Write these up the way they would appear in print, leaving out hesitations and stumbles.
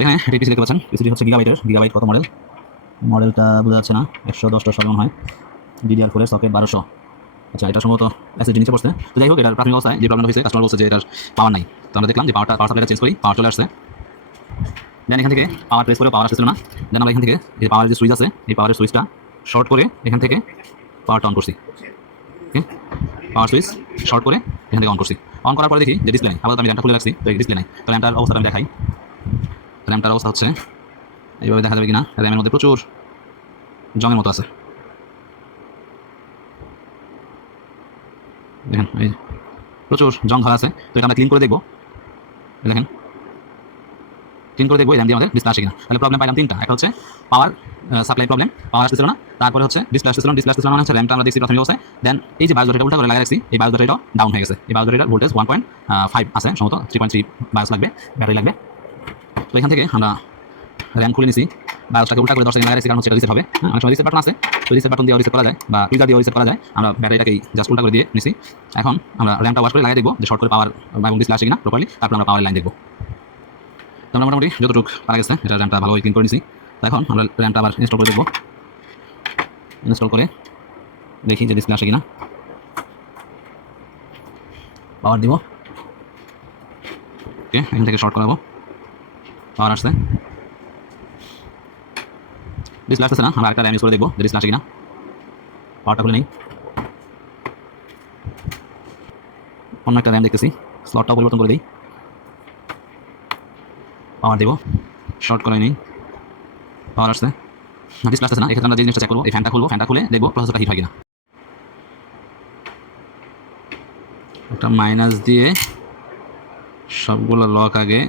এখানে একটা পিসি দেখতে পাচ্ছেন, পিসিটি হচ্ছে গিগাবাইট কত মডেলটা বোঝা যাচ্ছে না, 110টা সাধারণ হয়, DDR4 এর সকেট 1200। আচ্ছা, এটা সম্ভবত অ্যাসিড জিনিসে পড়ছে। তো যাই হোক, এটার প্রাথমিক অবস্থায় যে প্রবলেম হয়েছে, কাস্টমার বলছে যে এটার পাওয়ার নাই। তো আমরা দেখলাম যে পাওয়ার সাপ্লাইটা চেঞ্জ করি, পাওয়ার চলে আসছে। দেন এখান থেকে পাওয়ার প্রেস করে পাওয়ার আসতেছিল না। দেন আমরা এখান থেকে যে পাওয়ারের যে সুইচ আছে, এই পাওয়ারের সুইচটা শর্ট করে এখান থেকে পাওয়ারটা অন করছি। ওকে, পাওয়ার সুইচ শর্ট করে এখান থেকে অন করছি। অন করার পরে দেখি যে ডিসপ্লে নেই। আবার আমি র্যামটা খুলে রাখছি, তো ডিসপ্লে নাই। তো র্যামটার অবস্থাটা আমি দেখাই। র্যামটার অবস্থা হচ্ছে এইভাবে, দেখা যাবে কিনা, র্যামের মধ্যে প্রচুর জংয়ের মতো আছে। দেখেন, এই প্রচুর জং ধরা আছে। তো এটা আমরা ক্লিন করে দেখবো। দেখেন, ক্লিন করে দেখবো এই র্যাম দিয়ে আমাদের ডিসপ্লে আসে কিনা। তাহলে প্রবলেম পাইলাম তিনটা। একটা হচ্ছে পাওয়ার সাপ্লাই প্রবলেম, পাওয়ার আসতেছিল না। তারপরে হচ্ছে ডিসপ্লে আসতেছিল না, মানে হচ্ছে র্যামটা আমরা দেখছি প্রাথমিক অবস্থায়। দেন এই যে বায়োস ব্যাটারিটা উল্টা করে লাগিয়ে রাখছি, এই বায়োস ব্যাটারিটা ডাউন হয়ে গেছে। এই বায়োস ব্যাটারিটার ভোল্টেজ 1.5 আছে, সম্ভবত 3.3 বায়োস লাগবে, ব্যাটারি লাগবে। তো এখান থেকে আমরা র্যাম খুলে নিছি, বায়োসটাকে উল্টা করে 10 সেকেন্ড লাগিয়ে রাখছি, কারণ হচ্ছে এটা রিসেট হবে। অনেক সময় রিসেট বাটন আছে, তো রিসেট বাটন দিয়ে রিসেট করা যায়, বা ট্রিগার দিয়ে রিসেট করা যায়। আমরা ব্যাটারিটাকেই জাস্ট উল্টা করে দিয়ে নিছি। এখন আমরা র্যামটা ওয়াশ করে লাগিয়ে দেখবো যে শর্ট করে পাওয়ার এবং ডিসপ্লে আসে কিনা প্রপারলি। তারপর আমরা পাওয়ারের লাইন দেখবো। তো আমরা মোটামুটি যতটুকু পারা গেছে এটা র্যামটা ভালোভাবে ক্লিন করে নিছি। তো এখন আমরা র্যামটা আবার ইনস্টল করে দেখবো। ইনস্টল করে দেখি যে ডিসপ্লে আসে কিনা। পাওয়ার দিব, ওকে, এখান থেকে শর্ট করাবো, পাওয়ার আসছে, ডিসপ্লে আসতেছে না। আমরা একটা র্যাম ইউজ করে দেখবো যে ডিসপ্লে আসে কিনা। পাওয়ারটা খুলে নেই, অন্য একটা র্যাম দেখতেছি, স্লটটাও পরিবর্তন করে দিই, পাওয়ার দেবো, শর্ট করে নিই, পাওয়ার আসছে, ডিসপ্লে আসতেছে না। এক্ষেত্রে আমরা যে জিনিসটা চেক করবো, এই ফ্যানটা খুলবো, ফ্যানটা খুলে দেখবো প্রসেসরটা হিট হয় কিনা। একটা মাইনাস দিয়ে সবগুলো লক আগে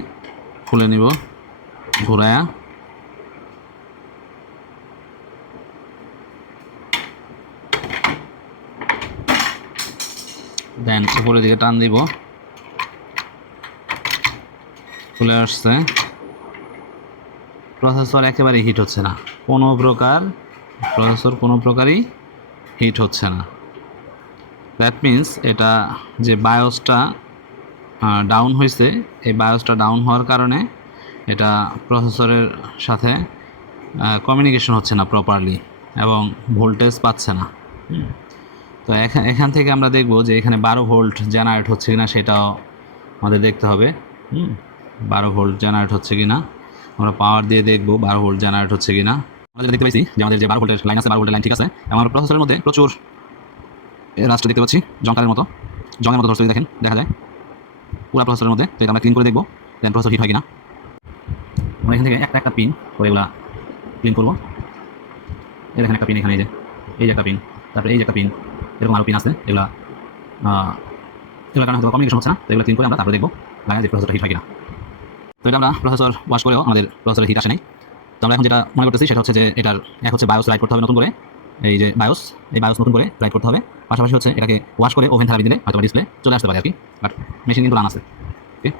খুলে নিব, ঘোরায়া, দেন উপরের দিকে টান দিব, খুলে আসছে। প্রসেসর একেবারে হিট হচ্ছে না, কোনো প্রকারই হিট হচ্ছে না। দ্যাট মিন্স এটা যে বায়োসটা ডাউন হয়েছে, এই বায়োসটা ডাউন হওয়ার কারণে এটা প্রসেসরের সাথে কমিউনিকেশন হচ্ছে না প্রপারলি, এবং ভোল্টেজ পাচ্ছে না। তো এখান থেকে আমরা দেখব যে এখানে 12 ভোল্ট জেনারেট হচ্ছে কিনা, সেটাও আমাদের দেখতে হবে। 12 ভোল্ট জেনারেট হচ্ছে কিনা আমরা পাওয়ার দিয়ে দেখব, 12 ভোল্ট জেনারেট হচ্ছে কিনা। আমরা যেটা দেখতে পাইছি যে আমাদের যে 12 ভোল্টের লাইন আছে, 12 ভোল্টের লাইন ঠিক আছে। আমার প্রসেসরের মধ্যে প্রচুর রাস্তা দেখতে পাচ্ছি, জংয়ের মতো ধরছে, দেখেন, দেখা যায় পুরো প্রসেসরের মধ্যে। তো এটা আমরা ক্লিন করে দেখবো, দেন প্রসেসর হিট হয় কিনা। আমরা এখান থেকে একটা পিন করে এগুলা ক্লিন করবো। এই দেখেন একটা পিন, এখানে এই যে একটা পিন, তারপরে এই যে একটা পিন, এরকম আরও পিন আছে। এগুলো কারণে হয়তো কমিউনিকেশন হচ্ছে না। তো এগুলো ক্লিন করে আমরা তারপরে দেখবো লাগায় যে প্রসেসরটা হিট হয় কিনা। তো এটা আমরা প্রসেসর ওয়াশ করেও আমাদের প্রসেসরের হিট আসে নাই। তো আমরা এখন যেটা মনে করতেছি সেটা হচ্ছে যে এটার এক হচ্ছে বায়োস রাইট করতে হবে নতুন করে, এই বায়োস নতুন করে রাইট করতে হবে। পাশাপাশি হচ্ছে এটাকে ওয়াশ করে ওভেন থেরাপি দিলে হয়তো ডিসপ্লে চলে আসতে পারে আর কি, বাট মেশিন কিন্তু রান আছে। ওকে,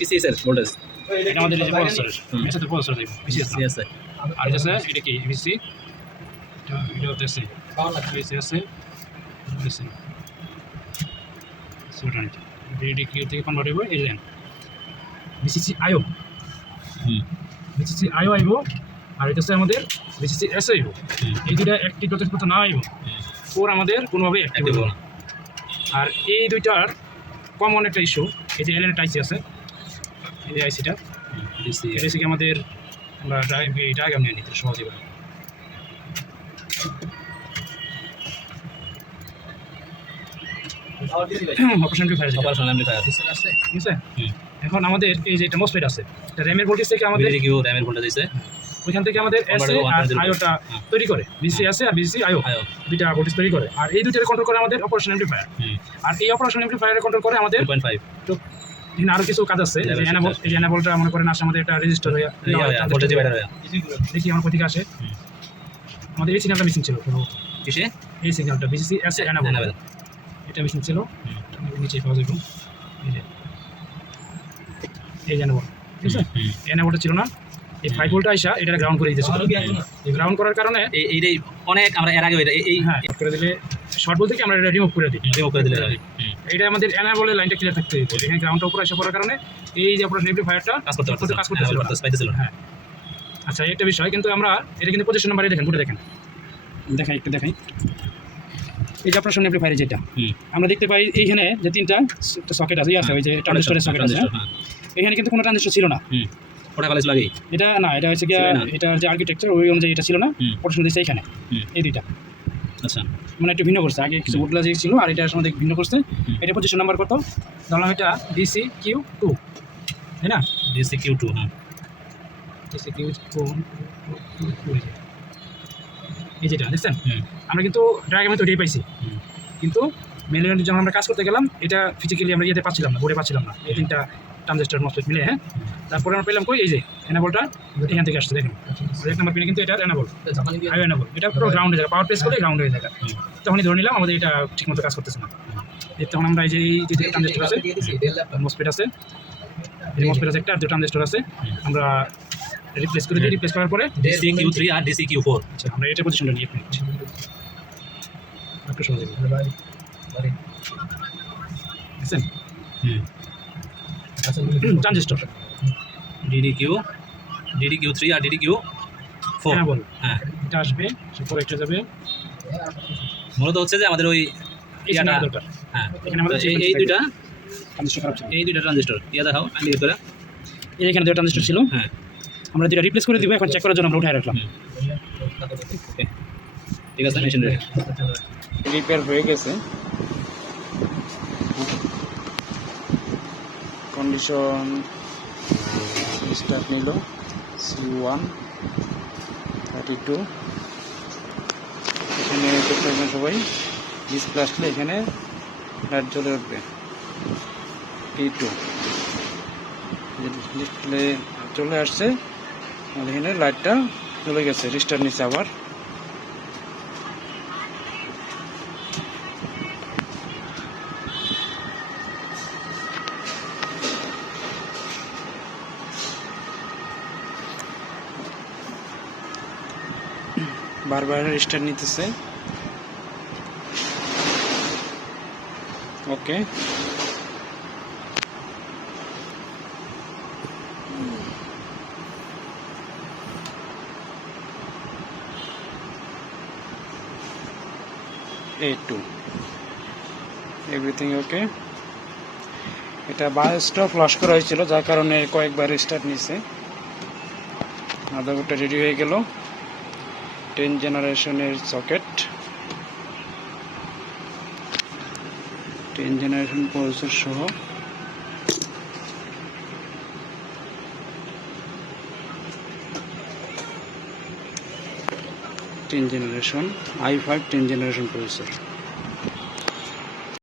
পিসিএস ভোল্টেজ এটা আমাদের যে প্রসেসর, এটা তো প্রসেসর যাবে পিসিএস পিসিএস আর এটা কি পিসি, এটা হচ্ছে পিসিএস পিসি সুটান ভিডিও কিউ থেকে কনভার্ট হবে। এই দেন বিসিসি আইও, বিসিসি আইও আইবো, আর এটা হচ্ছে আমাদের বিসিসি এস আইবো। এই দুইটা অ্যাক্টিভ করতে না আইবো, ওর আমাদের কোনোভাবেই অ্যাক্টিভ হবে না। আর এই দুইটার কমন একটা ইস্যু, এই যে এলএন আইসি আছে, এই যে আইসিটা, এটা হচ্ছে আমাদের আমরা ডায়াগ্রাম নিয়ে নিতে সহজে পারি। অপারেশন অ্যামপ্লিফায়ার ঠিক আছে। এখন আমাদের এই যে এটা মসফেট আছে, এটা র্যামের ভোল্টেজ থেকে আমাদের র্যামের ভোল্টেজ দিছে, ওইখান থেকে আমাদের এসএ আর আইওটা তৈরি করে, বিসি আছে আর বিসি আইও দুইটা ভোল্টেজ তৈরি করে। আর এই দুইটাকে কন্ট্রোল করে আমাদের অপারেশন অ্যামপ্লিফায়ার। আর এই অপারেশন অ্যামপ্লিফায়ারে কন্ট্রোল করে আমাদের 2.5। তো এখানে আরও কিছু কাজ আছে। এই অ্যানাবলটা মনে করেন আসে আমাদের একটা রেজিস্টার হয়ে ভোল্টেজ ডিভাইডার হয়ে দেখি আমার কোথেকে আসে। আমাদের এই সিগন্যালটা মিসিং ছিল, কিসে এই সিগন্যালটা বিসি এসএ অ্যানাবল, এটা মিসিং ছিল। নিচে পাওয়া যাবে এই অ্যানাবল, ঠিক আছে। অ্যানাবলটা ছিল না, এই 5 ভোল্ট আইসা এটা গ্রাউন্ড করে দিতেছিল। এই গ্রাউন্ড করার কারণে এইটাই অনেক আমরা এর আগে এই হ্যাঁ করে দিলে শর্ট বল থেকে আমরা এটা রিমুভ করে দিই, রিমুভ করে দিলে এটা আমাদের এনাবলের লাইনটা ক্লিয়ার থাকতে হবে। এখানে গ্রাউন্ডটা উপরে এসে পড়ার কারণে এই যে অপারেশন অ্যামপ্লিফায়ারটা কাজ করতে পারতেছে কাজ করতেছিল না। পাইতেছিল না। হ্যাঁ, আচ্ছা একটা বিষয়, কিন্তু আমরা এটা কিন্তু পজিশন নাম্বারে দেখেন, বুটে দেখেন, দেখাই একটু দেখাই। এই যে অপারেশন অ্যামপ্লিফায়ার যেটা আমরা দেখতে পাই এইখানে যে তিনটা সকেট আছে, আছে ওই যে ট্রানজিস্টরের সকেট আছে, এখানে কিন্তু কোনো ট্রানজিস্টর ছিল না। ওটা কলেজ লাগে এটা না, এটা হচ্ছে গিয়ে এটার যে আর্কিটেকচার ওই অনুযায়ী এটা ছিল না, পড়াশোনা দিচ্ছে এইখানে এই দুইটা। আচ্ছা, মানে একটু ভিন্ন করছে, আগে কিছু উডলা যে ছিল আর এটার সঙ্গে ভিন্ন করছে। এটা পজিশন নাম্বার কত ধরলাম, এটা DCQ2 তাই না? DCQ2 হ্যাঁ, DCQ2 এই যেটা দেখছেন, আমরা কিন্তু ডায়াগ্রামে তো এটাই পাইছি, কিন্তু মেনুয়ালি যখন আমরা কাজ করতে গেলাম এটা ফিজিক্যালি আমরা ইয়েতে পাচ্ছিলাম না, বোর্ডে পাচ্ছিলাম না, এই তিনটা ট্রানজিস্টর মসফেট মিলে। হ্যাঁ, তারপরে আমরা পেলাম কই এই যে এনাবলটা এখান থেকে আসছে, দেখেন এক নম্বর পিনে কিন্তু এটা এনাবল, আই এনাবল, এটা পুরো গ্রাউন্ডে জায়গা, পাওয়ার প্রেস করলে গ্রাউন্ড হয়ে জায়গা। তখনই ধরে নিলাম আমাদের এটা ঠিকমতো কাজ করতেছে না। তখন আমরা এই যে ট্রানজিস্টর আছে, মসফেট আছে, এই মসফেট আছে একটা, আর দুটো ট্রানজিস্টর আছে, আমরা রিপ্লেস করে দিই। রিপ্লেস করার পরে DCQ3 আর DCQ4। আচ্ছা, আমরা এটা পজিশনটা নিয়ে এক মিনিট একটু সহজে দেখছেন ট্রানজিস্টর DDQ3 আর DDQ4 হ্যাঁ বল, হ্যাঁ। এটা আসবে, পরে একটা যাবে, মূলত হচ্ছে যে আমাদের ওই এই ইয়াটা দরকার। হ্যাঁ, এখানে আমাদের এই দুইটা ট্রানজিস্টর খারাপ ছিল, এই দুইটা ট্রানজিস্টর ইয়া দেখাও ইন্ডিকেট করে। এইখানে দুটো ট্রানজিস্টর ছিল, হ্যাঁ, আমরা দুটো রিপ্লেস করে দিব, এখন চেক করার জন্য আমরা উঠায় রাখলাম। ওকে ঠিক আছে, মেশিন রেডি। রিপেয়ার হয়ে গেছে, কন্ডিশন স্টার্ট নিল C1 32। এখানে দেখতে পাবেন সবাই ডিসপ্লে আসলে এখানে লাইট জ্বলে উঠবে T2, ডিসপ্লে চলে আসছে, এখানে লাইটটা চলে গেছে, রিস্টার্ট নিচ্ছে আবার। বারবার রিস্টার্ট নিতেছে, ওকে। A2 everything okay. এটা বায়োসটা ফ্লাশ করা হয়েছিল, যার কারণে কয়েকবার রিস্টার্ট নিছে। মাদারবোর্ডটা রেডি হয়ে গেল, 10 জেনারেশনের সকেট, 10 জেনারেশন প্রসেসর সহ। Ten generation i5 10 generation processor.